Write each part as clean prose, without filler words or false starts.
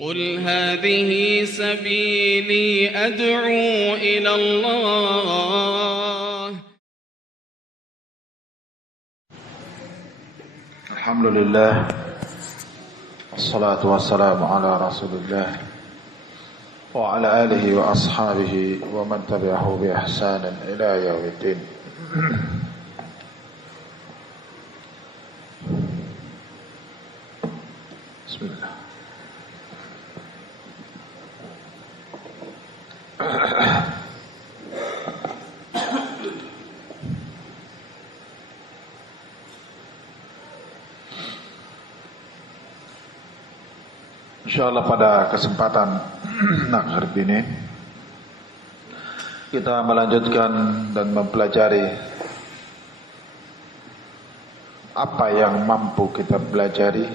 قل هذه سبيلي أدعو إلى الله. الحمد لله والصلاة والسلام على رسول الله وعلى آله وأصحابه ومن تبعه بإحسان إلى يوم الدين. بسم الله. InsyaAllah pada kesempatan maghrib ini kita melanjutkan dan mempelajari apa yang mampu kita pelajari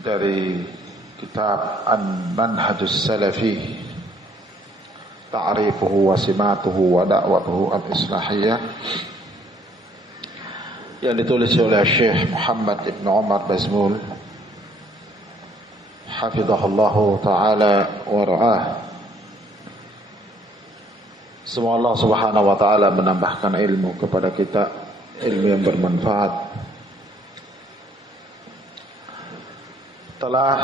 dari kitab An-Manhajus Salafi, Ta'rifuhu wa Simatuhu wa Da'watuhu Al-Islahiyah, yang ditulis oleh Syekh Muhammad Ibn Umar Bazmul hafizahullahu ta'ala wa ra'ah. Semoga Allah subhanahu wa ta'ala menambahkan ilmu kepada kita, ilmu yang bermanfaat. Telah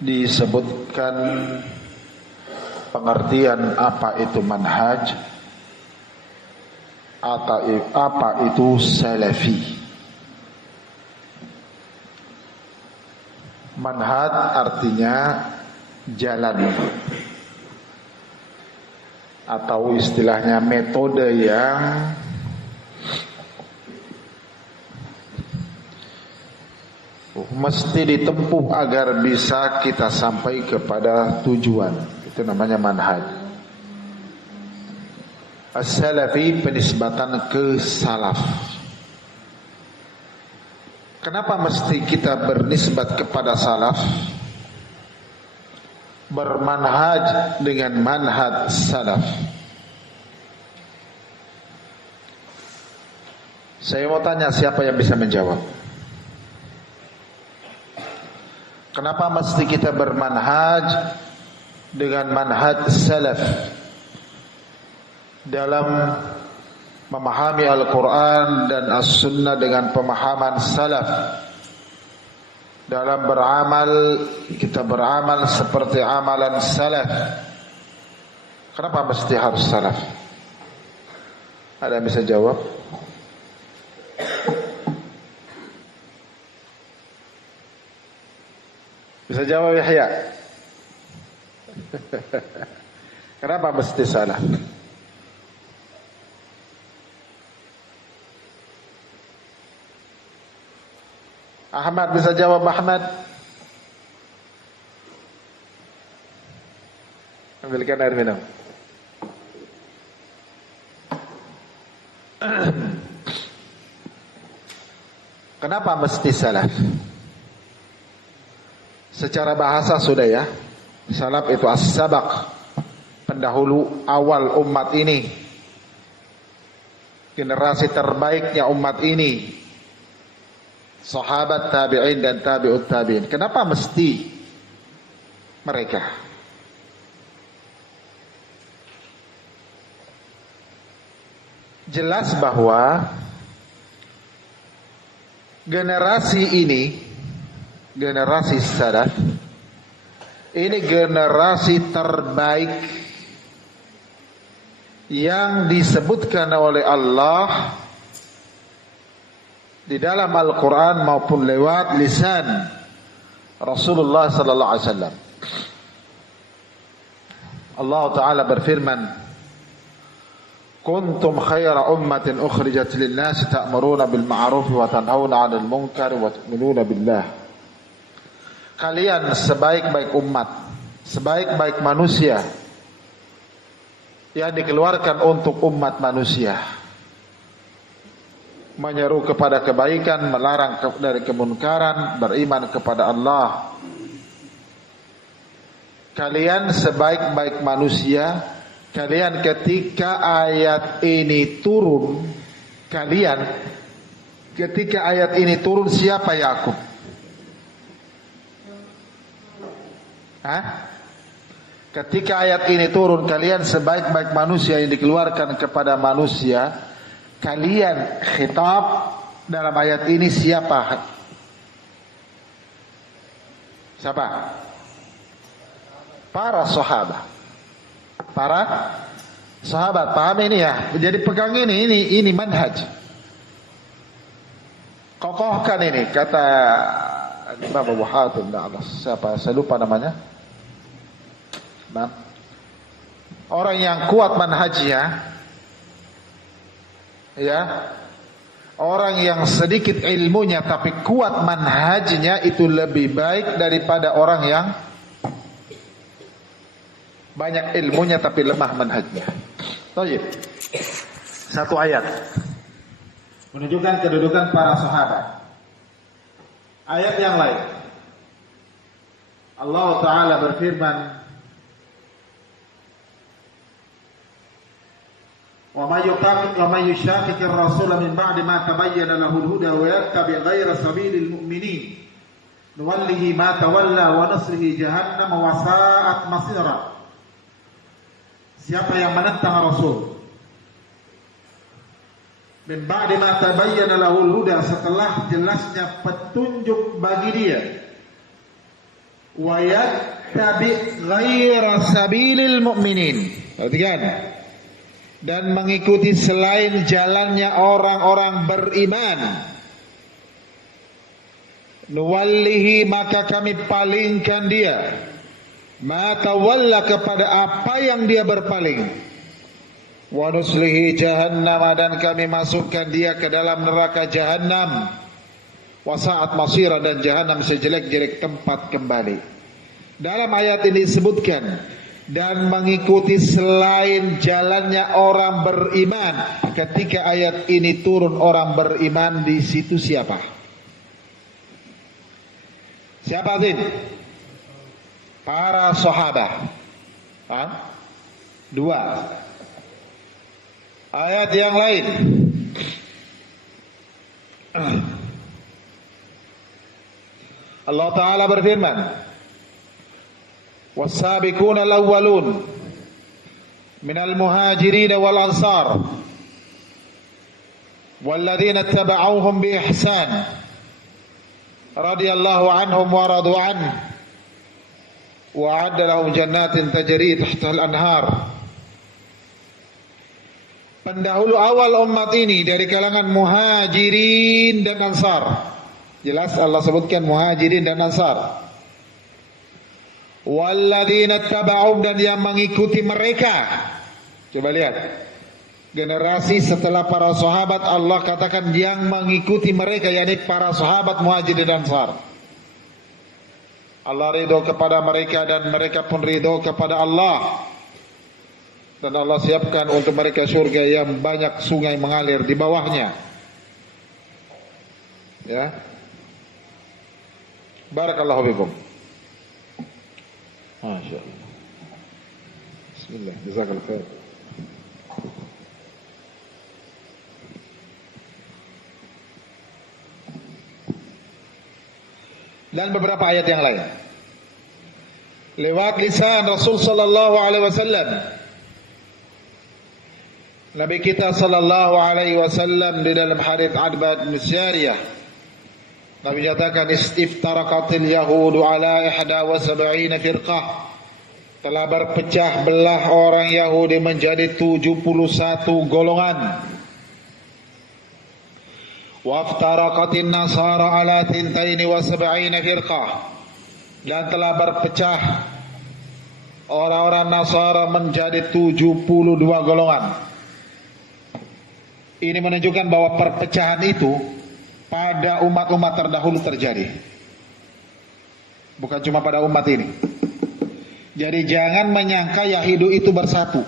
disebutkan pengertian apa itu manhaj, apa itu salafi. Manhaj artinya jalan, atau istilahnya metode yang mesti ditempuh agar bisa kita sampai kepada tujuan. Itu namanya manhaj. As-salafi penisbatan ke salaf. Kenapa mesti kita bernisbat kepada salaf? Bermanhaj dengan manhaj salaf. Saya mau tanya, siapa yang bisa menjawab? Kenapa mesti kita bermanhaj dengan manhaj salaf dalam memahami Al-Quran dan As-Sunnah dengan pemahaman salaf? Dalam beramal, kita beramal seperti amalan salaf. Kenapa mesti harus salaf? Ada yang bisa jawab? Bisa jawab Yahya? Kenapa mesti salaf? Ahmad bisa jawab? Ahmad, ambilkan air minum. Kenapa mesti salaf? Secara bahasa sudah ya, salaf itu as-sabaq, pendahulu awal umat ini, generasi terbaiknya umat ini, sahabat, tabi'in dan tabi'ut tabi'in. Kenapa mesti mereka? Jelas bahwa generasi ini, generasi salaf ini generasi terbaik yang disebutkan oleh Allah di dalam Al-Quran maupun lewat lisan Rasulullah sallallahu alaihi wasallam. Allah Ta'ala berfirman, kuntum khaira ummatin ukhrijat lin-nasi ta'muruna bil ma'ruf wa tanhauna 'anil munkar wa tu'minuna billah. Kalian sebaik-baik umat, sebaik-baik manusia yang dikeluarkan untuk umat manusia, menyeru kepada kebaikan, melarang dari kemunkaran, beriman kepada Allah. Kalian sebaik-baik manusia. Kalian ketika ayat ini turun, ketika ayat ini turun, siapa Yakub? Ketika ayat ini turun, kalian sebaik-baik manusia yang dikeluarkan kepada manusia. Kalian khitab dalam ayat ini siapa? Siapa? Para sahabat. Para sahabat, paham ini ya? Jadi pegang ini manhaj. Kokohkan ini, kata Imam Abu Hatim, siapa? Saya lupa namanya. Nah, orang yang kuat manhajnya, ya, orang yang sedikit ilmunya tapi kuat manhajnya itu lebih baik daripada orang yang banyak ilmunya tapi lemah manhajnya. Baik. Satu ayat menunjukkan kedudukan para sahabat. Ayat yang lain, Allah Ta'ala berfirman, wa may yushaqiqir rasula min ba'di ma tabayyana lahul huda wa yattabi' ghayra sabilil mu'minin nuwallihi ma tawalla wa nuslihi jahannam wa sa'at masira. Siapa yang menentang Rasul min ba'di ma tabayyana lahul huda, setelah jelasnya petunjuk bagi dia, wa yattabi' ghayra sabilil mu'minin, perhatikan, dan mengikuti selain jalannya orang-orang beriman, nuwallihi, maka kami palingkan dia, ma tawalla, kepada apa yang dia berpaling, wa nuslihi jahannam, dan kami masukkan dia ke dalam neraka jahannam, wa sa'at masira, dan jahannam sejelek-jelek tempat kembali. Dalam ayat ini disebutkan dan mengikuti selain jalannya orang beriman. Ketika ayat ini turun, orang beriman di situ siapa? Siapa ini? Para sahabat. Dua. Ayat yang lain, Allah Ta'ala berfirman, والسابقون الأولون من المهاجرين والأنصار والذين اتبعوهم بإحسان رضي الله عنهم ورضوا عنه وأعد لهم جنات تجري تحتها الأنهار. Pendahulu awal umat ini dari kalangan muhajirin dan ansar. Jelas Allah sebutkan muhajirin dan ansar. Walladzina taba'um, dan yang mengikuti mereka. Coba lihat, generasi setelah para sahabat, Allah katakan yang mengikuti mereka, yakni para sahabat muhajirin dan ansar. Allah ridho kepada mereka dan mereka pun ridho kepada Allah. Dan Allah siapkan untuk mereka surga yang banyak sungai mengalir di bawahnya. Ya. Barakallahu fikum. Masya Allah. Bismillah, jazakallahu khair. Dan beberapa ayat yang lain lewat lisan Rasul sallallahu alaihi wasallam. Nabi kita sallallahu alaihi wasallam di dalam hadis Adbad bin Syariyah, Nabi katakan, istiftaraqatil yahudu ala 71 firqah, telah berpecah belah orang Yahudi menjadi 71 golongan. Waftaraqatin nasara ala 72 firqah, dan telah berpecah orang-orang Nasara menjadi 72 golongan. Ini menunjukkan bahwa perpecahan itu pada umat-umat terdahulu terjadi, bukan cuma pada umat ini. Jadi jangan menyangka Yahudi itu bersatu,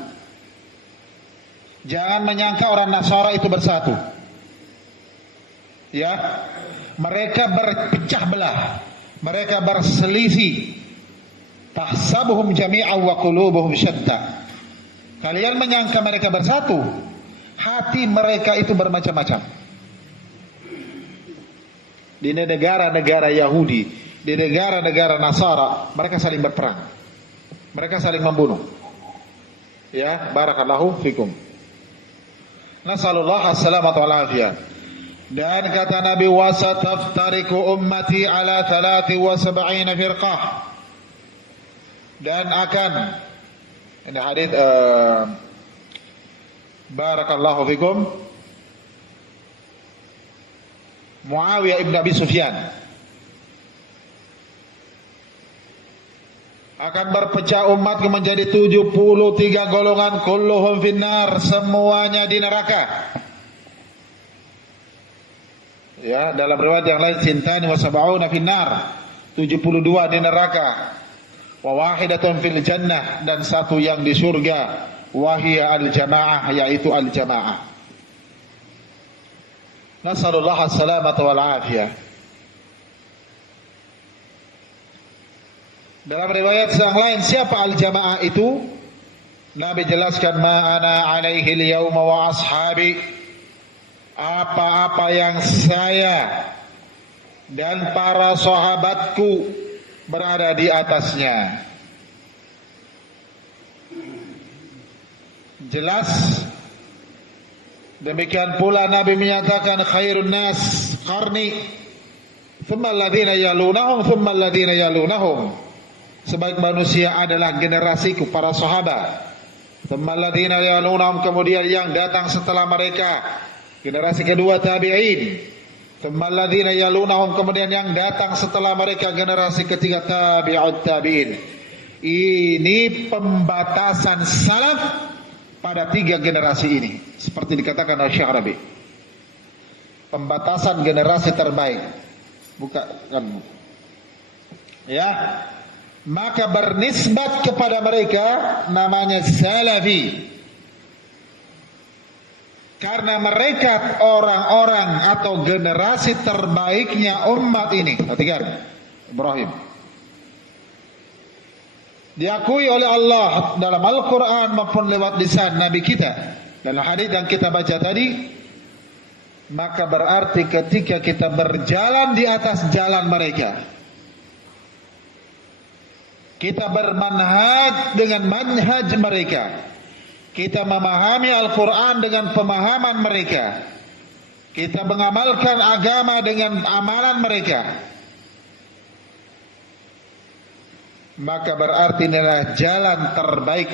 jangan menyangka orang Nasara itu bersatu. Ya, mereka berpecah belah, mereka berselisih. Tahsabuhum jami'an wa qulubuhum syatta. Kalian menyangka mereka bersatu, hati mereka itu bermacam-macam. Di negara-negara Yahudi, di negara-negara Nasara, mereka saling berperang. Mereka saling membunuh. Ya, barakallahu fikum. Nasallallahu as-salamata wal afiyah. Dan kata Nabi, wasataftariku ummati ala 73 firqah. Dan akan, ini hadits barakallahu fikum, Muawiyah ibn Abi Sufyan, akan berpecah umatku menjadi 73 golongan, kulluhum finnar, semuanya di neraka. Ya, dalam riwayat yang lain sintani wa sab'una finnar, 72 di neraka. Wa wahidatun fil jannah, dan satu yang di surga, wahia al-jamaah, yaitu al-jamaah. Nasallallahu as-salamata wal afiyah. Dalam riwayat yang lain, siapa al-jamaah itu? Nabi jelaskan, ma ana alaihi al-yawma wa ashabi, apa-apa yang saya dan para sahabatku berada di atasnya. Jelas. Demikian pula Nabi menyatakan, khairun nas qarni, thumma alladhina yalunahum, thumma alladhina yalunahum. Sebaik manusia adalah generasiku, para sahabat. Thumma alladhina yalunahum, kemudian yang datang setelah mereka, generasi kedua tabi'in. Thumma alladhina yalunahum, kemudian yang datang setelah mereka, generasi ketiga tabi'ut tabi'in. Ini pembatasan salaf pada 3 generasi ini, seperti dikatakan oleh Syekh Rabi. Pembatasan generasi terbaik. Bukan. Ya. Maka bernisbat kepada mereka namanya salafi. Karena mereka orang-orang atau generasi terbaiknya umat ini. Perhatikan, Ibrahim. Diakui oleh Allah dalam Al-Quran maupun lewat lisan Nabi kita, dalam hadis yang kita baca tadi. Maka berarti ketika kita berjalan di atas jalan mereka, kita bermanhaj dengan manhaj mereka, kita memahami Al-Quran dengan pemahaman mereka, kita mengamalkan agama dengan amalan mereka, maka berarti inilah jalan terbaik,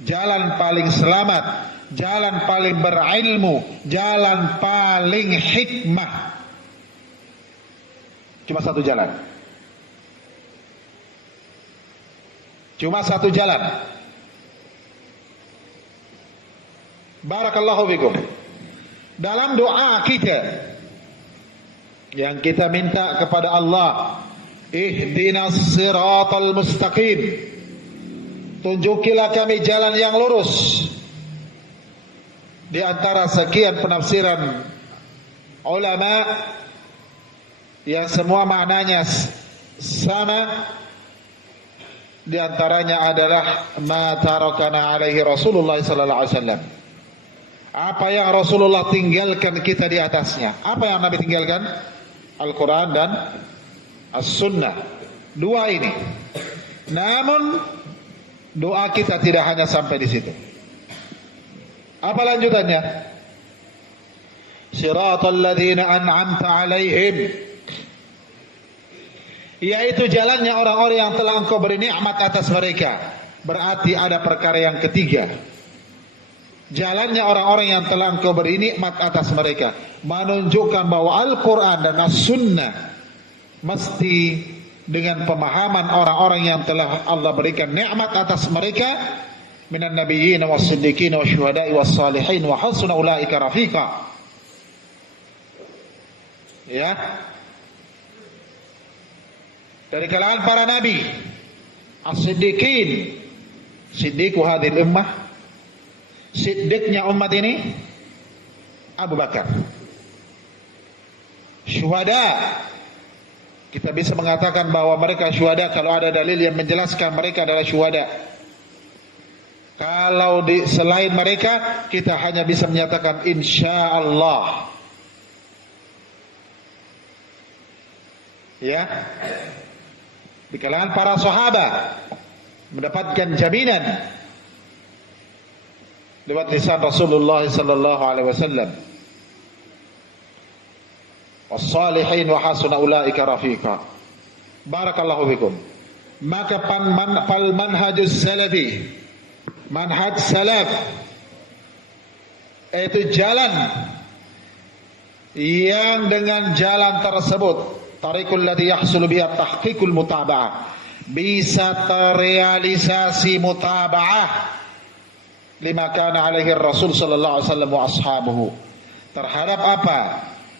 jalan paling selamat, jalan paling berilmu, jalan paling hikmah. Cuma satu jalan. Cuma satu jalan. Barakallahu fikum. Dalam doa kita yang kita minta kepada Allah, ihdinas siratal mustaqim, tunjukilah kami jalan yang lurus. Di antara sekian penafsiran ulama yang semua maknanya sama, di antaranya adalah ma tarakana alaihi Rasulullah sallallahu alaihi wasallam. Apa yang Rasulullah tinggalkan kita di atasnya. Apa yang Nabi tinggalkan? Al-Quran dan As-Sunnah. Dua ini. Namun doa kita tidak hanya sampai di situ. Apa lanjutannya? Siratal ladzina an'amta alaihim, yaitu jalannya orang-orang yang telah Engkau beri nikmat atas mereka. Berarti ada perkara yang ketiga. Jalannya orang-orang yang telah Engkau beri nikmat atas mereka, menunjukkan bahwa Al-Quran dan As-Sunnah mesti dengan pemahaman orang-orang yang telah Allah berikan nikmat atas mereka, minan nabiyyin was-siddiqin wasyuhada'i was-salihin wa hasuna ulaika rafiqa. Ya. Dari kalangan para nabi, as-siddiqin, siddiqu hadhil ummah, siddiqnya umat ini Abu Bakar. Syuhada, kita bisa mengatakan bahwa mereka syuhada kalau ada dalil yang menjelaskan mereka adalah syuhada. Kalau selain mereka, kita hanya bisa menyatakan insyaallah. Ya. Di kalangan para sahabat, mendapatkan jaminan lewat lisan Rasulullah sallallahu alaihi wasallam. Was-salihin wa hasuna ulaika rafiqa. Barakallahu fikum. Maka fal manhajus salafi, manhaj salaf, itu jalan yang dengan jalan tersebut, tariqul ladzi yahsulu biha tahqiqul mutaba'ah, bisa terrealisasi mutaba'ah lima kana alaihi Rasul sallallahu alaihi wasallam wa ashabuhu, terhadap apa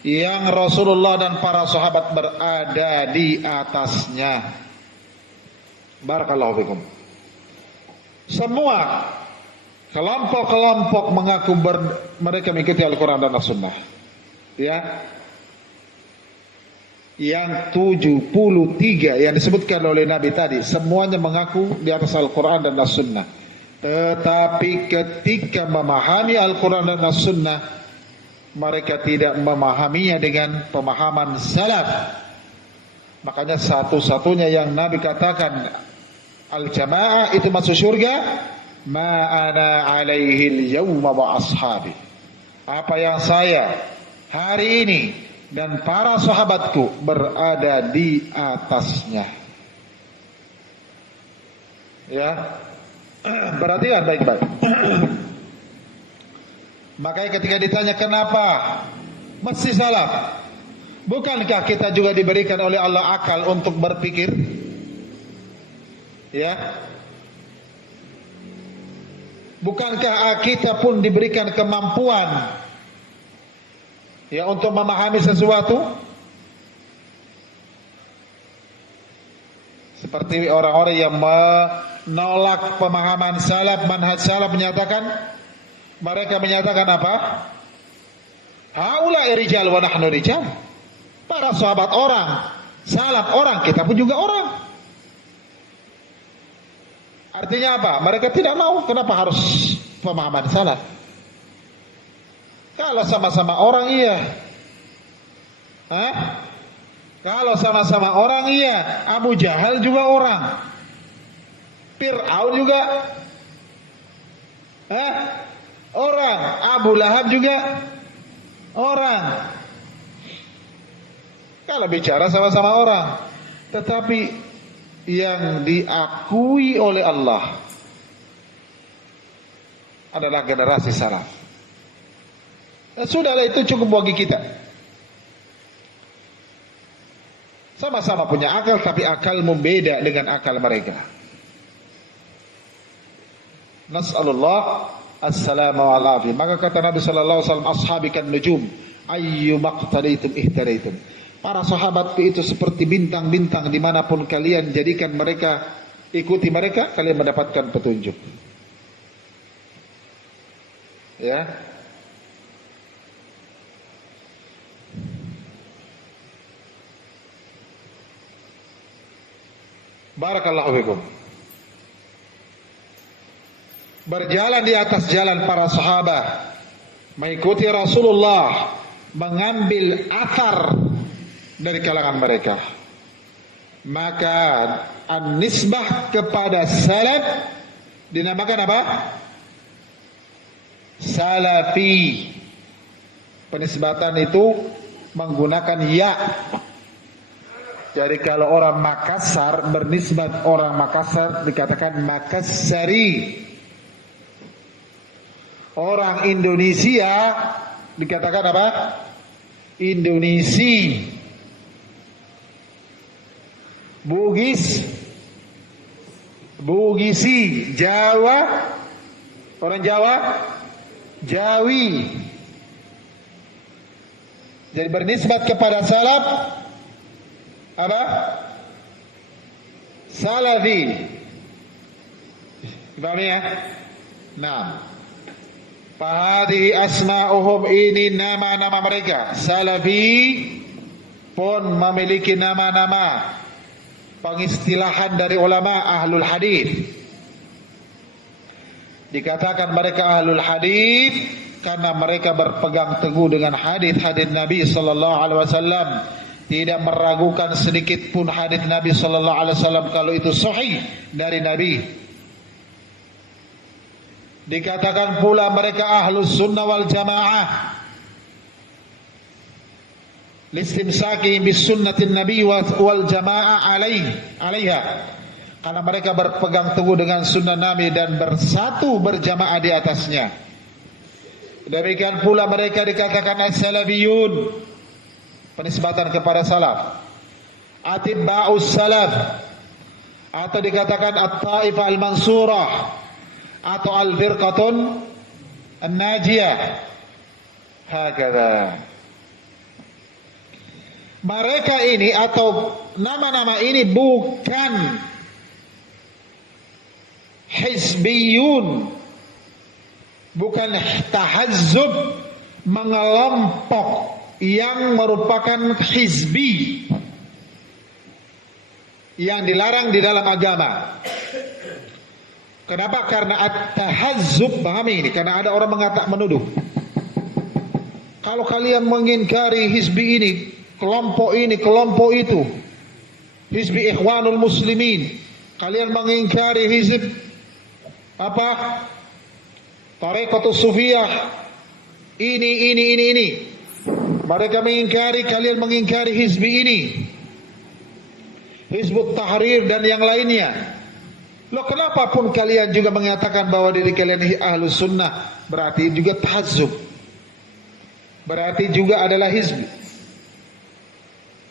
yang Rasulullah dan para sahabat berada di atasnya. Barakallahu fikum. Semua kelompok-kelompok mengaku mereka mengikuti Al-Quran dan As-Sunnah, ya. Yang 73 yang disebutkan oleh Nabi tadi, semuanya mengaku di atas Al-Quran dan As-Sunnah. Tetapi ketika memahami Al-Quran dan As-Sunnah, mereka tidak memahaminya dengan pemahaman salaf. Makanya satu-satunya yang Nabi katakan al-jamaah itu masuk surga, ma ana alaihi al-yawma wa ashabi, apa yang saya hari ini dan para sahabatku berada di atasnya. Ya, perhatikan baik-baik. Makanya ketika ditanya kenapa mesti salaf, bukankah kita juga diberikan oleh Allah akal untuk berpikir? Ya, bukankah kita pun diberikan kemampuan ya untuk memahami sesuatu? Seperti orang-orang yang menolak pemahaman salaf, manhaj salaf, mereka menyatakan apa? Haula rijal wa nahnu rijal. Para sahabat orang, salaf orang, kita pun juga orang. Artinya apa? Mereka tidak mau. Kenapa harus pemahaman salaf? Kalau sama-sama orang iya. Hah? Kalau sama-sama orang iya. Abu Jahal juga orang. Fir'aun juga orang. Abu Lahab juga orang. Kalau bicara sama-sama orang. Tetapi yang diakui oleh Allah adalah generasi salaf. Sudahlah, itu cukup bagi kita. Sama-sama punya akal, tapi akal membeda dengan akal mereka. Nas'alullah as-salama wal afiyah. Maka kata Nabi sallallahu alaihi wasallam, ashabikan nujum ayyu maqtadaitum ihtadaitum. Para sahabatku itu seperti bintang-bintang, dimanapun kalian jadikan mereka, ikuti mereka, kalian mendapatkan petunjuk. Ya. Barakallahu fikum. Berjalan di atas jalan para sahabat, mengikuti Rasulullah, mengambil athar dari kalangan mereka, maka an-nisbah kepada salaf dinamakan apa? Salafi. Penisbatan itu menggunakan ya. Jadi kalau orang Makassar bernisbat orang Makassar dikatakan Makassari. Orang Indonesia dikatakan apa? Indonesi. Bugisi. Jawa, orang Jawa, Jawi. Jadi bernisbat kepada salaf apa? Salafi. Pahami ya? Nah, fahadihi asma'uhum, ini nama-nama mereka. Salafi pun memiliki nama-nama pengistilahan dari ulama ahlul hadis. Dikatakan mereka ahlul hadis karena mereka berpegang teguh dengan hadis-hadis Nabi sallallahu alaihi wasallam, tidak meragukan sedikit pun hadis Nabi sallallahu alaihi wasallam kalau itu sahih dari Nabi. Dikatakan pula mereka ahlus sunnah wal jamaah. Listimsaki bis sunnatin nabi wal jamaah alaiha. Karena mereka berpegang teguh dengan sunnah Nabi dan bersatu berjamaah di atasnya. Demikian pula mereka dikatakan as-salafiyun, penisbatan kepada salaf. Atibba'us salaf, atau dikatakan at-taifah al-mansurah, atau al-firqatun an-najiyah. Hakadha. Mereka ini atau nama-nama ini bukan hizbiyun, bukan tahazzub mengelompok yang merupakan hizbi yang dilarang di dalam agama. Kenapa? Karena at-tahazzub, pahami ini, karena ada orang menuduh, kalau kalian mengingkari hizbi ini, kelompok ini, kelompok itu, hizbi ikhwanul muslimin, kalian mengingkari hizb apa? Tareqatus sufiyah, ini. Mereka mengingkari, kalian mengingkari hizbi ini, Hizbut Tahrir dan yang lainnya. Loh, kenapa pun kalian juga mengatakan bahwa diri kalian ahlus sunnah, berarti juga tahazzub, berarti juga adalah hizbi.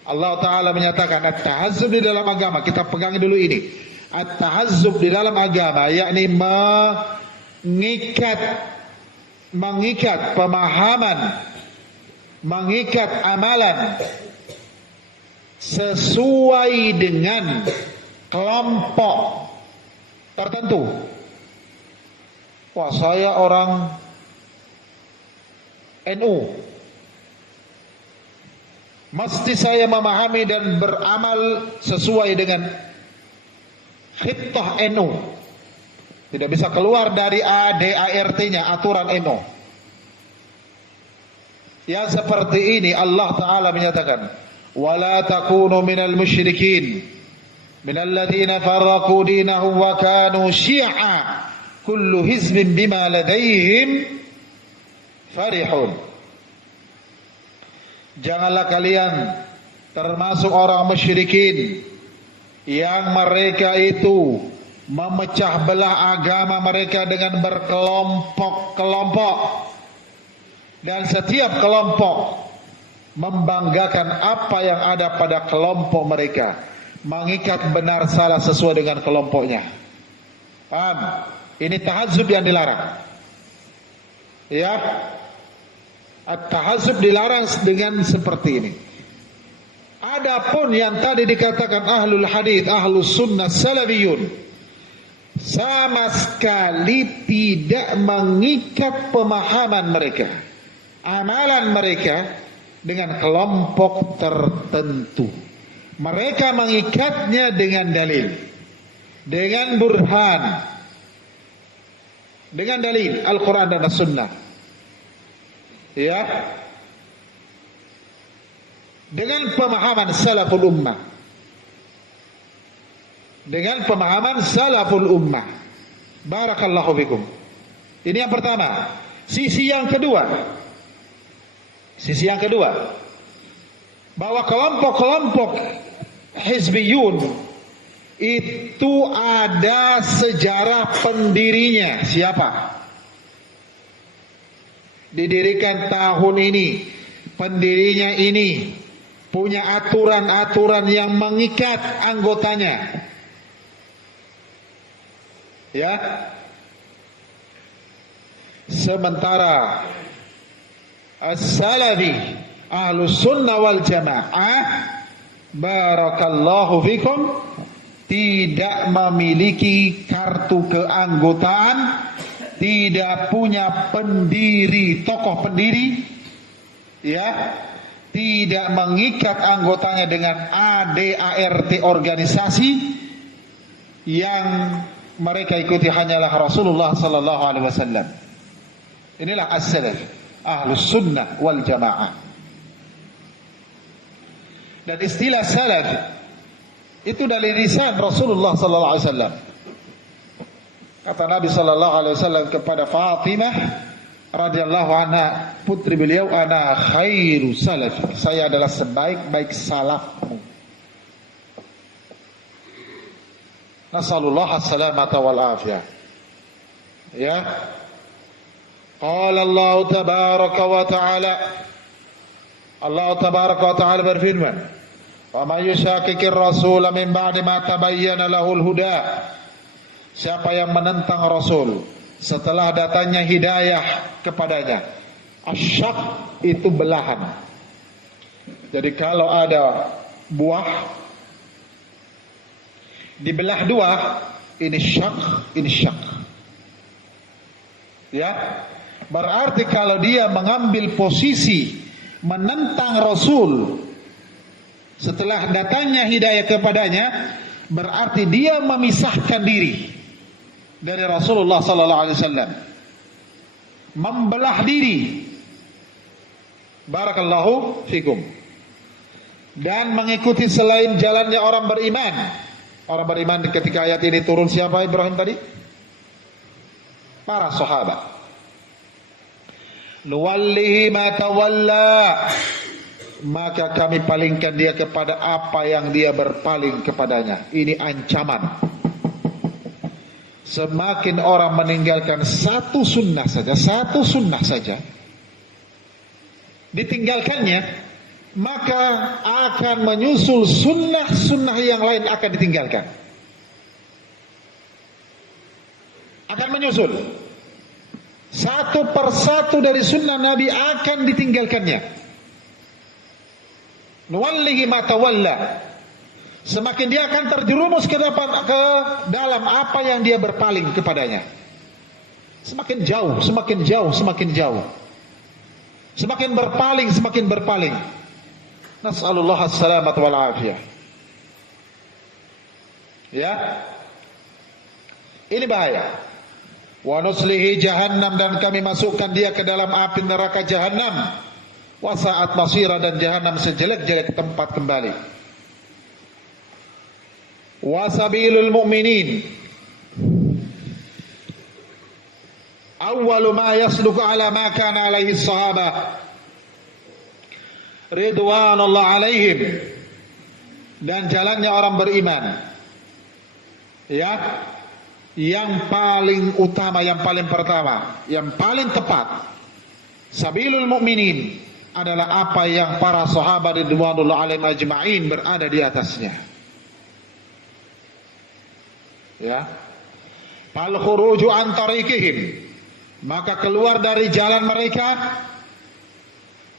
Allah Ta'ala menyatakan at-tahazzub di dalam agama, kita pegang dulu ini. At-tahazzub di dalam agama yakni mengikat pemahaman, mengikat amalan sesuai dengan kelompok tertentu. Wah, saya orang NU, mesti saya memahami dan beramal sesuai dengan khittah NU. Tidak bisa keluar dari ADART-nya, aturan NU. Yang seperti ini Allah Ta'ala menyatakan, وَلَا تَكُونُوا مِنَ الْمُشْرِكِينَ مِنَ الَّذِينَ فَرَّقُوا دِينَهُمْ وَكَانُوا شِيَعًا كُلُّ حِزْبٍ بِمَا لَدَيْهِمْ فَرِحُونَ. Janganlah kalian termasuk orang musyrikin yang mereka itu memecah belah agama mereka dengan berkelompok-kelompok, dan setiap kelompok membanggakan apa yang ada pada kelompok mereka, mengikat benar salah sesuai dengan kelompoknya. Paham? Ini tahazzub yang dilarang. Ya, at-tahazzub dilarang dengan seperti ini. Adapun yang tadi dikatakan ahlul hadis, ahlus sunnah, salafiyun, sama sekali tidak mengikat pemahaman mereka, amalan mereka dengan kelompok tertentu. Mereka mengikatnya dengan dalil, dengan burhan, dengan dalil Al-Quran dan As-Sunnah. Ya, dengan pemahaman salaful ummah, dengan pemahaman salaful ummah. Barakallahu fikum. Ini yang pertama. Sisi yang kedua, bahwa kelompok-kelompok hizbiyun itu ada sejarah pendirinya. Siapa? Didirikan tahun ini, pendirinya ini punya aturan-aturan yang mengikat anggotanya. Ya. Sementara as-salafi ahlus sunnah wal jamaah, barakallahu fikum, tidak memiliki kartu keanggotaan, tidak punya pendiri, tokoh pendiri, ya, tidak mengikat anggotanya dengan ADART organisasi. Yang mereka ikuti hanyalah Rasulullah sallallahu alaihi wasallam. Inilah as-salaf, ahlus sunnah wal jamaah. Dan istilah salaf itu dari lisan Rasulullah sallallahu alaihi wasallam. Kata Nabi sallallahu alaihi wasallam kepada Fatimah radhiyallahu anha, putri beliau, ana khairu salaf, saya adalah sebaik-baik salafmu. Nasallallahu as-salamata wal afiyah. Ya. Qala Allah tabaraka wa ta'ala, Allah tabaraka wa ta'ala berfirman, wa may yushaqiqir rasul min ba'di ma tabayyana lahul huda. Siapa yang menentang Rasul setelah datangnya hidayah kepadanya. Asyaq itu belahan. Jadi kalau ada buah dibelah dua, ini syak, ini syak. Ya, berarti kalau dia mengambil posisi menentang Rasul setelah datangnya hidayah kepadanya, berarti dia memisahkan diri dari Rasulullah sallallahu alaihi wasallam, membelah diri. Barakallahu fikum. Dan mengikuti selain jalannya orang beriman. Orang beriman ketika ayat ini turun siapa Ibrahim tadi? Para sahabat. Nuwallihi ma tawalla, maka kami palingkan dia kepada apa yang dia berpaling kepadanya. Ini ancaman. Semakin orang meninggalkan satu sunnah saja, ditinggalkannya, maka akan menyusul sunnah-sunnah yang lain akan ditinggalkan. Akan menyusul. Satu persatu dari sunnah Nabi akan ditinggalkannya. Nuwallihi ma tawalla. Semakin dia akan terjerumus ke dalam apa yang dia berpaling kepadanya. Semakin jauh, semakin jauh, semakin jauh. Semakin berpaling, semakin berpaling. Nas'alullah as-salamat wal afiyah. Ya. Ini bahaya. Wa nuslihi jahannam, dan kami masukkan dia ke dalam api neraka jahannam. Wa sa'at masira, dan jahannam sejelek-jelek tempat kembali. Wa sabilul mu'minin awwalu ma yasluku ala ma kana alaihi sahabah ridwanullah alaihim, dan jalannya orang beriman, ya, yang paling utama, yang paling pertama, yang paling tepat, sabilul mu'minin adalah apa yang para sahabat ridwanullah alaihim ajma'in berada di atasnya. Ya, fal khuruju an tariqihim, maka keluar dari jalan mereka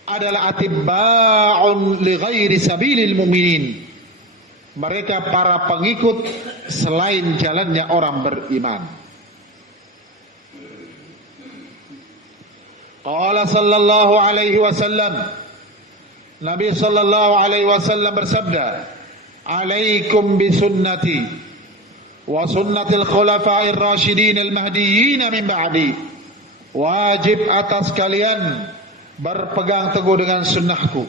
adalah atibba'un li ghairi sabilil mu'minin, mereka para pengikut selain jalannya orang beriman. Qala sallallahu alaihi wasallam, Nabi sallallahu alaihi wasallam bersabda, alaikum bisunnati wa sunnatil khulafa'ir rasyidin al-mahdiyyin min ba'di, wajib atas kalian berpegang teguh dengan sunnahku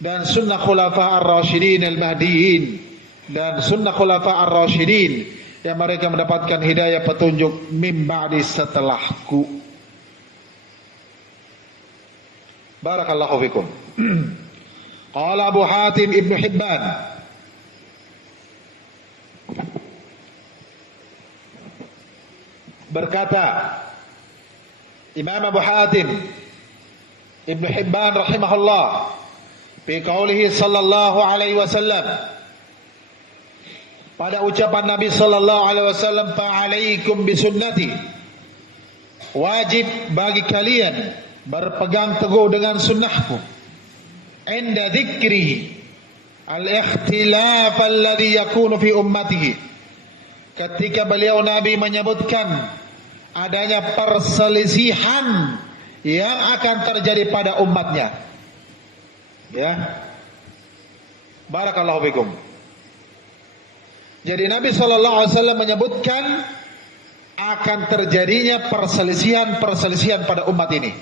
dan sunnah khulafa' ar-rasyidin al-mahdiyyin, dan sunnah khulafa' ar-rasyidin yang mereka mendapatkan hidayah petunjuk min ba'di, setelahku. Barakallahu fikum. Qala Abu Hatim Ibnu Hibban, berkata Imam Abu Hatim Ibnu Hibban rahimahullah fi qaulihi sallallahu alaihi wasallam, pada ucapan Nabi sallallahu alaihi wasallam, fa'alaikum bisunnati, wajib bagi kalian berpegang teguh dengan sunnahku, inda dzikri al-ikhtilaf alladhi yakunu fi ummatihi, ketika beliau Nabi menyebutkan adanya perselisihan yang akan terjadi pada umatnya. Ya. Barakallahu fikum. Jadi Nabi SAW menyebutkan akan terjadinya perselisihan pada umat ini.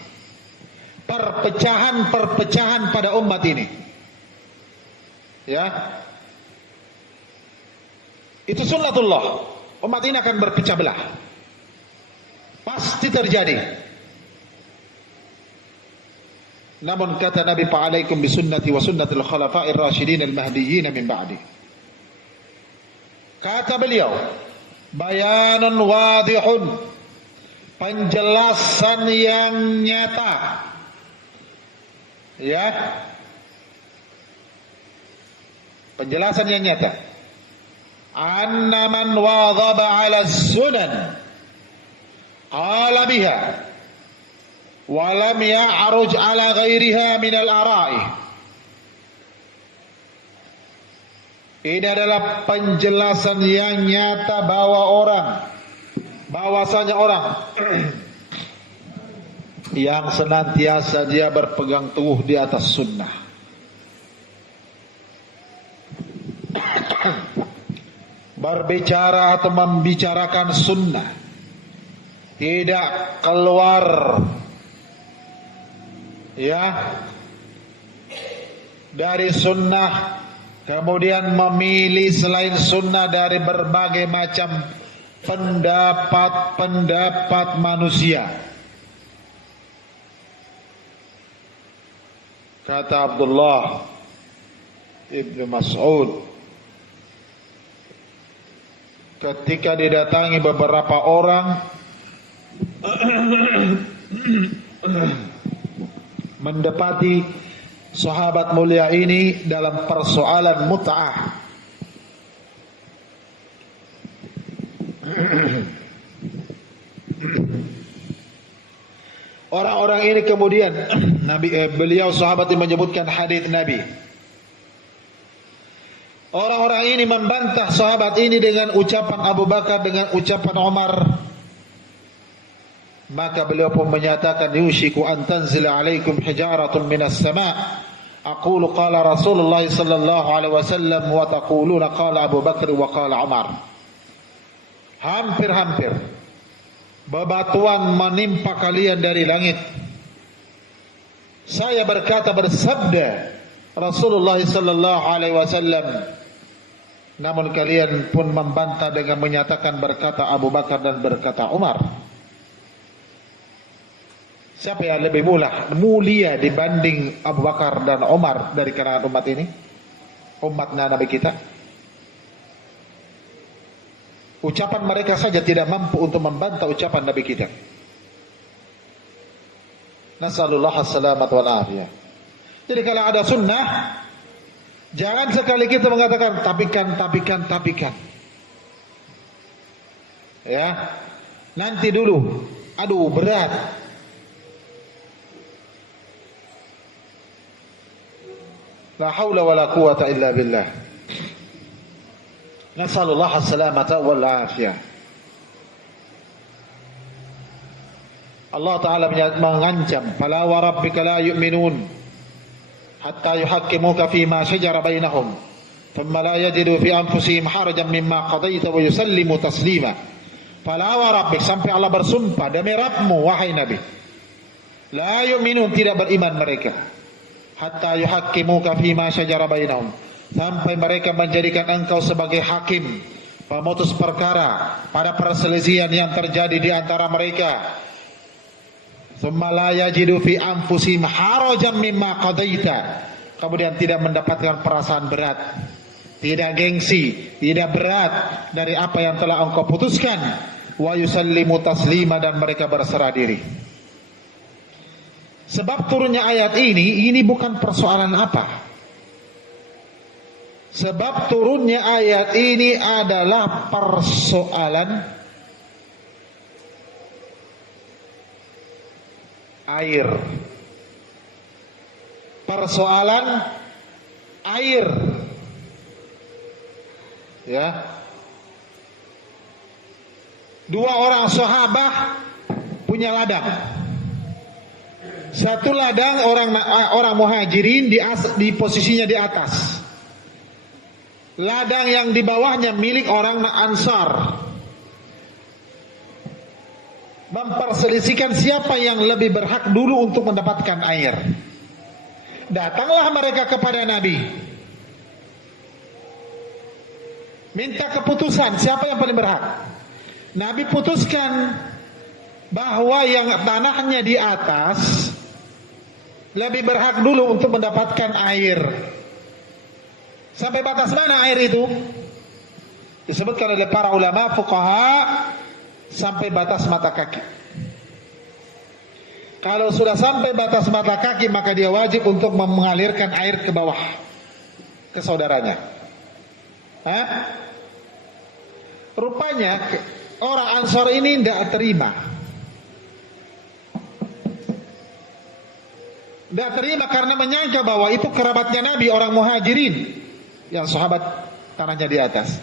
Perpecahan pada umat ini. Ya. Itu sunnatullah. Umat ini akan berpecah belah. pasti terjadi. Namun kata Nabi, fa'alaikum bisunnati wa sunnatil khulafa'ir rasyidin al-mahdiyyin min ba'di. Kata beliau, bayanun wadihun, penjelasan yang nyata. Ya. Penjelasan yang nyata. Anna man wadhaba 'ala sunan qala biha wa lam ya'ruj 'ala ghairiha min al-ara'i. Ini adalah penjelasan yang nyata bahwasanya orang yang senantiasa dia berpegang teguh di atas sunnah, berbicara atau membicarakan sunnah, tidak keluar dari sunnah, kemudian memilih selain sunnah dari berbagai macam pendapat manusia. Kata Abdullah Ibn Mas'ud, ketika didatangi beberapa orang mendapati sahabat mulia ini dalam persoalan mut'ah. Orang-orang ini kemudian beliau sahabat ini menyebutkan hadis Nabi. Orang-orang ini membantah sahabat ini dengan ucapan Abu Bakar, dengan ucapan Umar. Maka beliau pun menyatakan, yushiku an tanzila alaikum hijaratun minas sama'. Aqulu qala Rasulullah sallallahu alaihi wasallam wa taquluna qala Abu Bakar wa qala Umar. Hampir-hampir bebatuan menimpa kalian dari langit. Saya berkata, bersabda Rasulullah sallallahu alaihi wasallam, namun kalian pun membantah dengan menyatakan berkata Abu Bakar dan berkata Umar. Siapa yang lebih mulia dibanding Abu Bakar dan Umar dari kalangan umat ini? Umatnya Nabi kita. Ucapan mereka saja tidak mampu untuk membantah ucapan Nabi kita. Nasallallahu as-salamat wal afiyah. Jadi kalau ada sunnah, jangan sekali kita mengatakan tapikan. Ya, nanti dulu. Aduh, berat. La haula wa la quwata illa billah. Nasallallahu as-salamata wal afiyah. Allah Ta'ala mengancam, fala wa rabbika la yu'minun hatta yuhakkimuka fima shajara bainahum thumma la yajidu fi anfusihim harajan mimma qadaita wa yusallimu taslima. Fala wa rabbik, sampai Allah bersumpah, demi Rabbmu wahai Nabi, la yu'minun, tidak beriman mereka, hatta yuhakkimuka fima shajara bainahum, sampai mereka menjadikan engkau sebagai hakim, pemutus perkara pada perselisihan yang terjadi di antara mereka. Tsumma la yajidu fi anfusihim harajan mimma qadaita, kemudian tidak mendapatkan perasaan berat, tidak gengsi, tidak berat dari apa yang telah engkau putuskan. Wa yusallimu taslima, dan mereka berserah diri. Sebab turunnya ayat ini bukan persoalan apa. Sebab turunnya ayat ini adalah persoalan air. Persoalan air. Ya. Dua orang sahabat punya ladang. Satu ladang orang muhajirin di posisinya di atas. Ladang yang di bawahnya milik orang Ansar. Memperselisihkan siapa yang lebih berhak dulu untuk mendapatkan air. Datanglah mereka kepada Nabi, minta keputusan siapa yang paling berhak. Nabi putuskan bahwa yang tanahnya di atas lebih berhak dulu untuk mendapatkan air. Sampai batas mana air itu? Disebutkan oleh para ulama fuqaha sampai batas mata kaki. Kalau sudah sampai batas mata kaki, maka dia wajib untuk mengalirkan air ke bawah, ke saudaranya. Rupanya orang Ansor ini tidak terima. Tidak terima karena menyangka bahwa itu kerabatnya Nabi, orang Muhajirin, yang sahabat tanahnya di atas.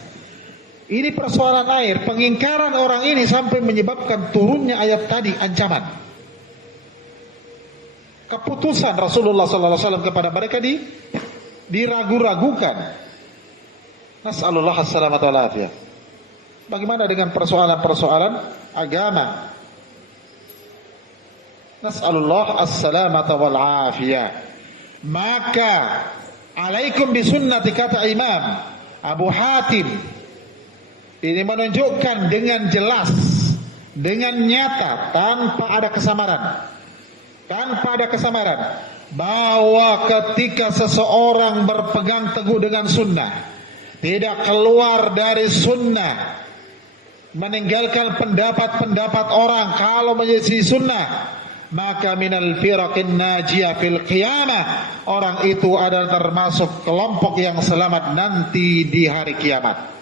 Ini persoalan air. Pengingkaran orang ini sampai menyebabkan turunnya ayat tadi, ancaman. Keputusan Rasulullah SAW kepada mereka diragu-ragukan. Nas'alullah as-salamata wal afiyah. Bagaimana dengan persoalan-persoalan agama? Nas'alullah as-salamata wal afiyah. Maka alaikum bisunnati, kata Imam Abu Hatim. Ini menunjukkan dengan jelas, dengan nyata, tanpa ada kesamaran. Tanpa ada kesamaran, bahwa ketika seseorang berpegang teguh dengan sunnah, tidak keluar dari sunnah, meninggalkan pendapat-pendapat orang kalau menjadi sunnah, maka minal firaqin najiyah fil qiyamah, orang itu adalah termasuk kelompok yang selamat nanti di hari kiamat.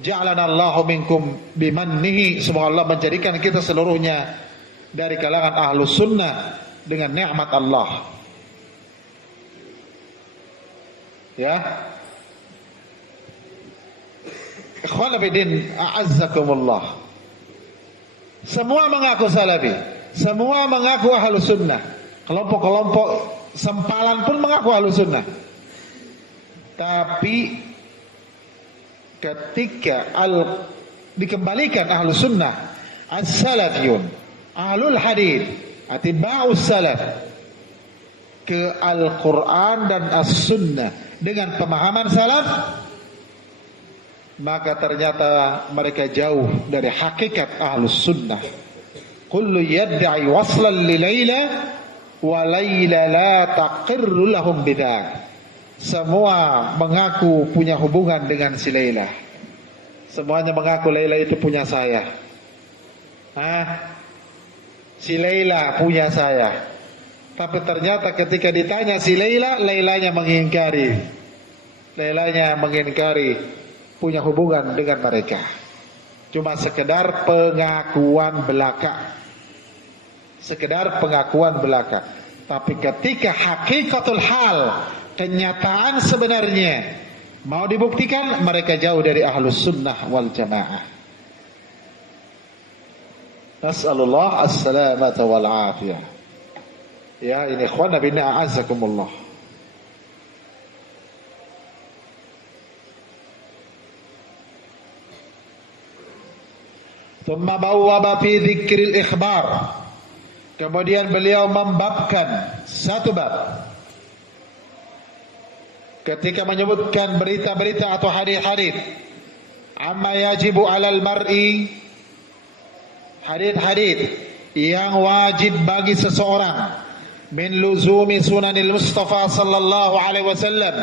Ja'alana Allahu minkum bimannihi, semoga Allah menjadikan kita seluruhnya dari kalangan ahlus sunnah dengan nikmat Allah. Ya, ikhwan fillah, a'azzakumullah. Semua mengaku salafi, semua mengaku ahlus sunnah. Kelompok-kelompok sempalan pun mengaku ahlus sunnah. Tapi ketika dikembalikan ahlus sunnah, as-salafiyun, ahlul hadith, atiba'us salaf, ke Al-Quran dan As-Sunnah dengan pemahaman salaf, maka ternyata mereka jauh dari hakikat ahlus sunnah. Kullu yadda'i waslan li Laila wa Laila la taqirru lahum bidak. Semua mengaku punya hubungan dengan si Laila. Semuanya mengaku Laila itu punya saya. Si Laila punya saya. Tapi ternyata ketika ditanya si Laila, Lailanya mengingkari. Lailanya mengingkari punya hubungan dengan mereka. Cuma sekedar pengakuan belaka. Sekedar pengakuan belaka. Tapi ketika hakikatul hal, kenyataan sebenarnya mau dibuktikan, mereka jauh dari ahlus sunnah wal jamaah. Nas'alullah as-salamata wal afiyah. Ya, ini ikhwana bina a'azzakumullah. Thumma bawwaba fi dzikril ikhbar. Kemudian beliau membabkan satu bab ketika menyebutkan berita-berita atau hadis-hadis amma yajibu 'alal mar'i, hadis-hadis yang wajib bagi seseorang, min luzumi sunanil Mustafa sallallahu alaihi wasallam,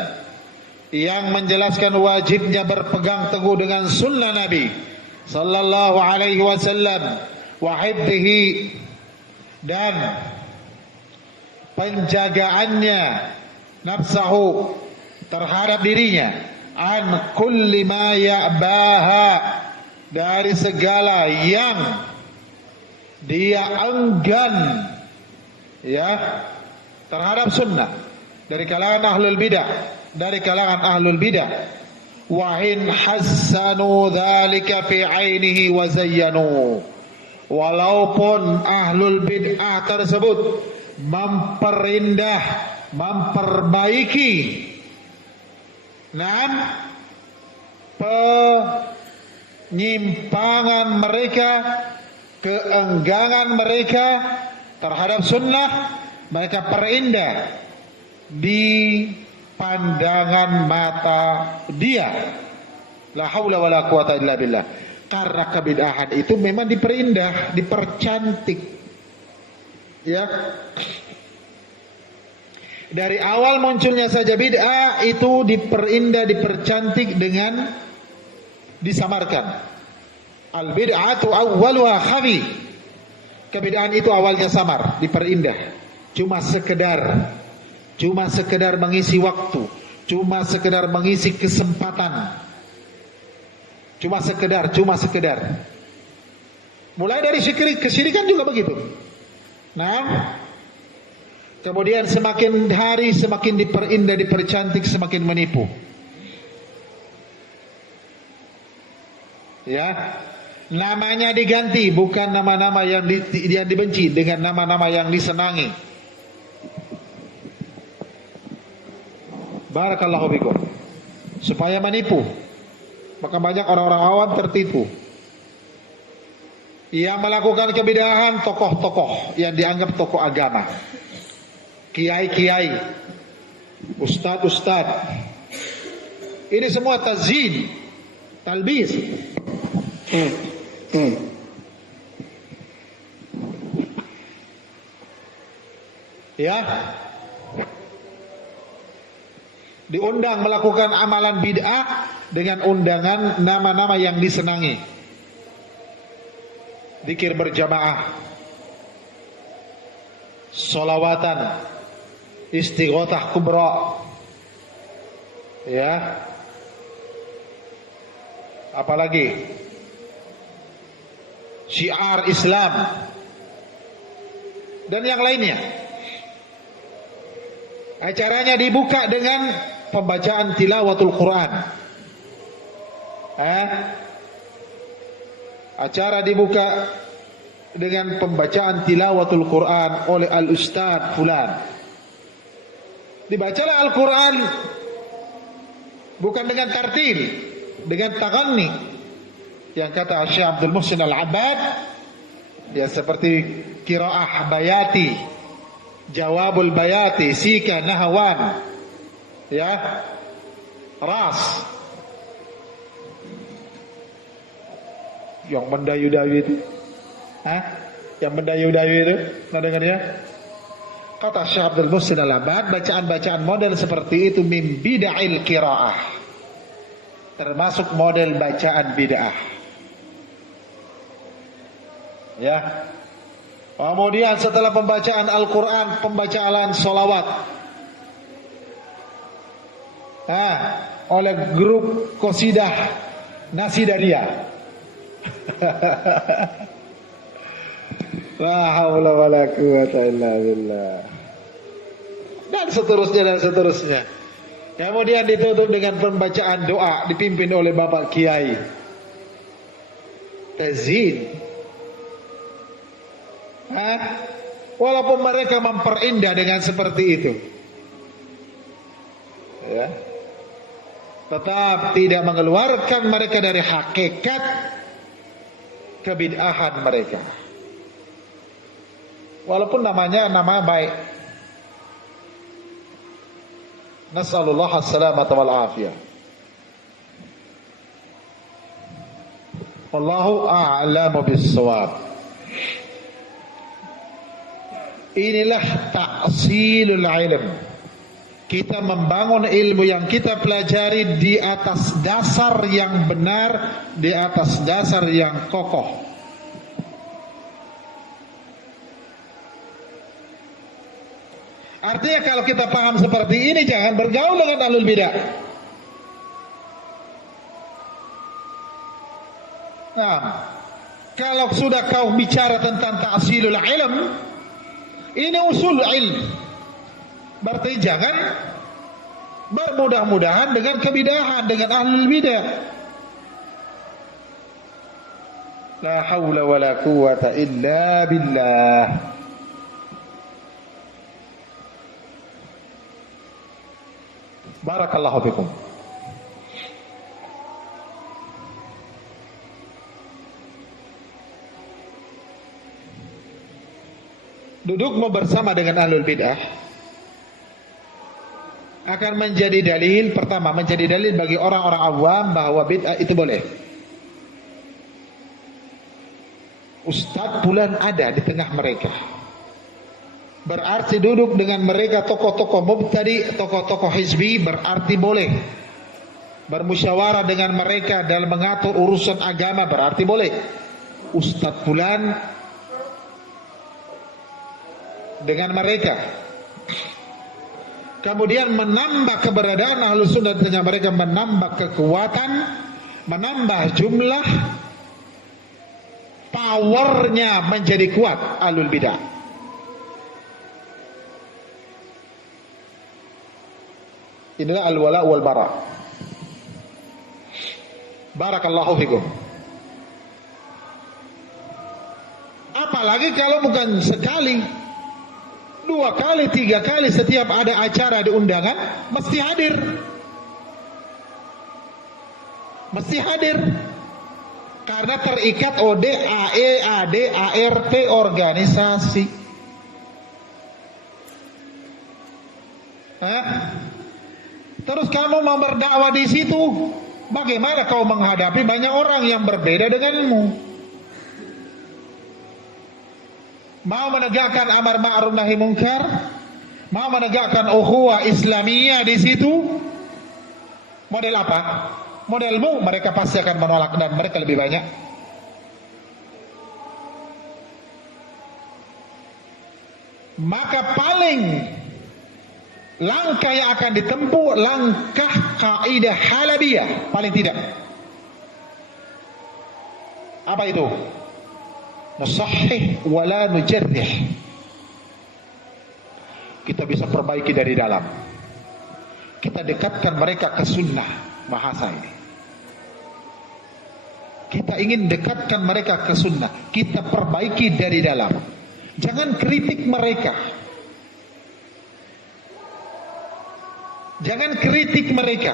yang menjelaskan wajibnya berpegang teguh dengan sunnah Nabi sallallahu alaihi wasallam, wa hifdhihi, dan penjagaannya nafsahu, terhadap dirinya, an kulli ma ya'baha, dari segala yang dia enggan, ya, terhadap sunnah, dari kalangan ahlul bidah, dari kalangan ahlul bidah. Wa in hassanu dzalika fi ainihi wa zayyanu, walaupun ahlul bid'ah tersebut memperindah, memperbaiki penyimpangan mereka, keenggangan mereka terhadap sunnah, mereka perindah di pandangan mata dia. La haula wala quwata illa billah. Karena kebid'ahan itu memang diperindah, dipercantik. Ya. Dari awal munculnya saja bid'ah itu diperindah, dipercantik dengan disamarkan. Al bid'atu awwaluha khafi. Kebid'ahan itu awalnya samar, diperindah. Cuma sekedar mengisi waktu, cuma sekedar mengisi kesempatan. Cuma sekedar. Mulai dari kesyirikan juga begitu. Nah, kemudian semakin hari semakin diperindah, dipercantik, semakin menipu. Ya, namanya diganti, bukan nama-nama yang dibenci, dengan nama-nama yang disenangi. Barakallahu fikum. Supaya menipu. Maka banyak orang-orang awam tertipu. Yang melakukan kebid'ahan tokoh-tokoh yang dianggap tokoh agama, kiai-kiai, ustad-ustad. Ini semua tazyin, talbis. Ya, diundang melakukan amalan bid'ah dengan undangan nama-nama yang disenangi. Zikir berjamaah, sholawatan, istighothah kubra. Ya. Apalagi syiar Islam dan yang lainnya. Acaranya dibuka dengan pembacaan tilawatul Quran. Acara dibuka dengan pembacaan tilawatul Quran oleh al-ustaz fulan. Dibacalah Al-Quran bukan dengan tartil, dengan taganni. Yang kata Syekh Abdul Muhsin Al-Abbad, ya seperti qiraah bayati, jawabul bayati, sika nahwan, ya, ras. Yang mendayu-dayu itu, yang mendayu-dayu itu, pernah dengar ya? Kata Syekh Abdul Muhsin Al-Abbad, bacaan-bacaan model seperti itu min bid'il qiraah, termasuk model bacaan bid'ah. Ya. Kemudian setelah pembacaan Al-Quran, pembacaan sholawat oleh grup Qasidah Nasidaria. La haula wala quwata illa billah. Dan seterusnya. Kemudian ditutup dengan pembacaan doa dipimpin oleh Bapak Kiai. Tazyin. Walaupun mereka memperindah dengan seperti itu, ya, tetap tidak mengeluarkan mereka dari hakikat kebid'ahan mereka. Walaupun namanya nama baik. Nasallallahu as-salamata wal afiyah. Wallahu a'lamu bis-shawab. Inilah ta'silul ilm. Kita membangun ilmu yang kita pelajari di atas dasar yang benar, di atas dasar yang kokoh. Artinya kalau kita paham seperti ini, jangan bergaul dengan ahlul bidah. Nah, kalau sudah kau bicara tentang ta'silul ilm, ini usul ilm, berarti jangan bermudah-mudahan dengan kebidahan, dengan ahlul bidah. La haula wala quwata illa billah. Barakallahu fikum. Duduk bersama dengan ahlul bid'ah akan menjadi dalil, pertama menjadi dalil bagi orang-orang awam bahwa bid'ah itu boleh. Ustadz Fulan ada di tengah mereka. Berarti duduk dengan mereka tokoh-tokoh mubtadi, tokoh-tokoh hizbi, berarti boleh. Bermusyawarah dengan mereka dalam mengatur urusan agama, berarti boleh. Ustadz Fulan dengan mereka. Kemudian menambah keberadaan Ahlus Sunnah dengan mereka, menambah kekuatan, menambah jumlah, powernya menjadi kuat Ahlul Bidah. Inilah al-wala wal bara. Barakallahu fikum. Apalagi kalau bukan sekali, 2 kali, 3 kali, setiap ada acara, ada undangan, mesti hadir. Mesti hadir. Karena terikat ODAE, AD, ART, organisasi. Terus kamu mau berdakwah di situ, bagaimana kau menghadapi banyak orang yang berbeda denganmu? Mau menegakkan amar ma'ruf nahi munkar, mau menegakkan ukhuwah Islamiyah di situ, model apa? Modelmu, mereka pasti akan menolak dan mereka lebih banyak. Maka paling langkah yang akan ditempuh langkah kaidah halabiyah, paling tidak. Apa itu? Nusahih wala nujarrih. Kita bisa perbaiki dari dalam. Kita dekatkan mereka ke sunnah, bahasa ini. Kita ingin dekatkan mereka ke sunnah. Kita perbaiki dari dalam. Jangan kritik mereka. Jangan kritik mereka.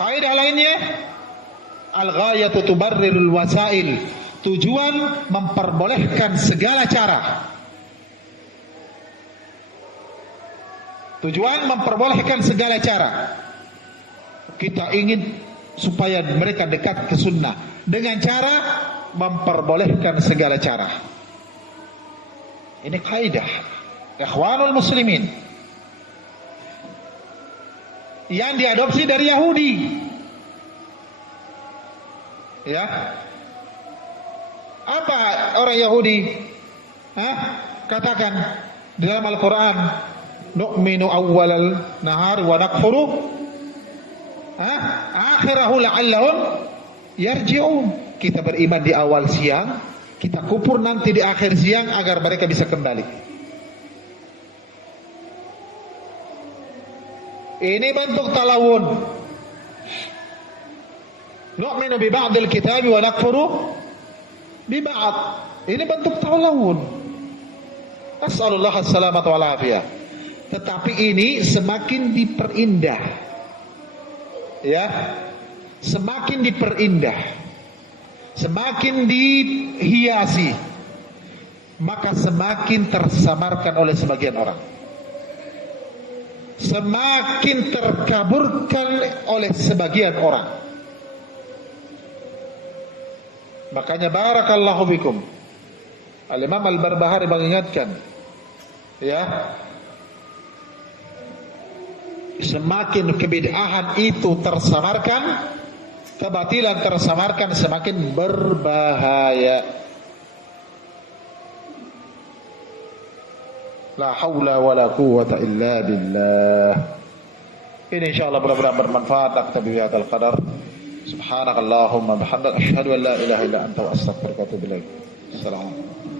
Kaidah lainnya, al-ghayatu tubarrirul wasail. Tujuan memperbolehkan segala cara. Tujuan memperbolehkan segala cara. Kita ingin supaya mereka dekat ke sunnah dengan cara memperbolehkan segala cara. Ini kaidah ikhwanul muslimin yang diadopsi dari Yahudi. Ya. Apa orang Yahudi katakan di dalam Al-Quran? Nu'minu awwalal nahar wa nakfuru akhirahu la'allahum yarji'un. Kita beriman di awal siang, kita kufur nanti di akhir siang agar mereka bisa kembali. Ini bentuk talawun. Nu'minu bi ba'dil kitabi wa nakfuru bi ba'd. Ini bentuk talawun. As'alullah as-salamata wal afiyah. Tetapi ini semakin diperindah. Ya. Semakin diperindah. Semakin dihiasi. Maka semakin tersamarkan oleh sebagian orang. Semakin terkaburkan oleh sebagian orang. Makanya barakallahu bikum. Al-Imam Al-Barbahari mengingatkan, ya, semakin kebid'ahan itu tersamarkan, kebatilan tersamarkan, semakin berbahaya. La haula wala quwwata illa billah. Ini insyaallah mudah-mudahan bermanfaat. Naktabi bihadzal qadar. Subhanakallahumma bihamdika asyhadu an la ilaha illa anta wa astaghfiruka wa atubu ilaik. Assalamualaikum.